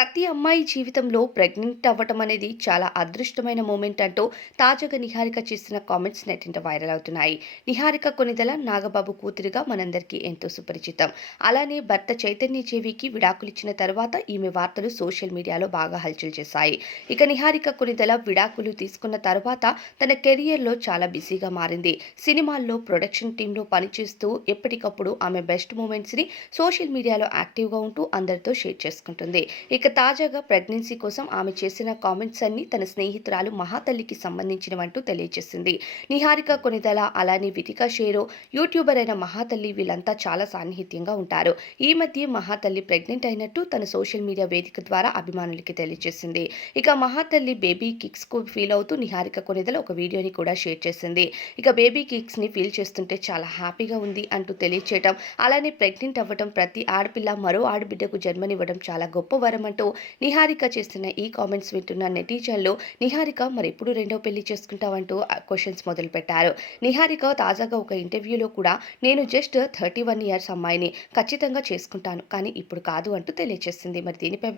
ప్రతి అమ్మాయి జీవితంలో ప్రెగ్నెంట్ అవ్వటం అనేది చాలా అదృష్టమైన మూమెంట్ అంటూ తాజాగా నిహారిక చేసిన కామెంట్స్ నెట్టింట వైరల్ అవుతున్నాయి. నిహారిక కొనిదల నాగబాబు కూతురిగా మనందరికీ ఎంతో సుపరిచితం. అలానే భర్త చైతన్య చెవికి విడాకులిచ్చిన తర్వాత ఈమె వార్తలు సోషల్ మీడియాలో బాగా హల్చల్ చేశాయి. ఇక నిహారిక కొనిదల విడాకులు తీసుకున్న తర్వాత తన కెరియర్లో చాలా బిజీగా మారింది. సినిమాల్లో ప్రొడక్షన్ టీంలో పనిచేస్తూ ఎప్పటికప్పుడు ఆమె బెస్ట్ మూమెంట్స్ని సోషల్ మీడియాలో యాక్టివ్గా ఉంటూ అందరితో షేర్ చేసుకుంటుంది. ఇక తాజాగా ప్రెగ్నెన్సీ కోసం ఆమె చేసిన కామెంట్స్ అన్ని తన స్నేహితురాలు మహాతల్లికి సంబంధించినవంటూ తెలియజేసింది. నిహారిక కొనిదల అలానే వితికా షేరో యూట్యూబర్ అయిన మహాతల్లి వీళ్ళంతా చాలా సాన్నిహిత్యంగా ఉంటారు. ఈ మధ్య మహాతల్లి ప్రెగ్నెంట్ అయినట్టు తన సోషల్ మీడియా వేదిక ద్వారా అభిమానులకి తెలియజేసింది. ఇక మహాతల్లి బేబీ కిక్స్కు ఫీల్ అవుతూ నిహారిక కొనిదల ఒక వీడియోని కూడా షేర్ చేసింది. ఇక బేబీ కిక్స్ని ఫీల్ చేస్తుంటే చాలా హ్యాపీగా ఉంది అంటూ తెలియచేయటం అలానే ప్రెగ్నెంట్ అవ్వటం ప్రతి ఆడపిల్ల మరో ఆడబిడ్డకు జన్మనివ్వడం చాలా గొప్ప వరం అంటూ నిహారిక చేస్తున్న ఈ కామెంట్స్ వింటున్న నెటిజన్లు నిహారిక మరెప్పుడు రెండో పెళ్ళి చేసుకుంటావంటూ క్వశ్చన్స్ మొదలు పెట్టారు నిహారిక తాజాగా ఒక ఇంటర్వ్యూలో కూడా నేను జస్ట్ థర్టీ వన్ ఇయర్స్ అమ్మాయిని ఖచ్చితంగా చేసుకుంటాను కానీ ఇప్పుడు కాదు అంటూ తెలియజేసింది మరి దీనిపై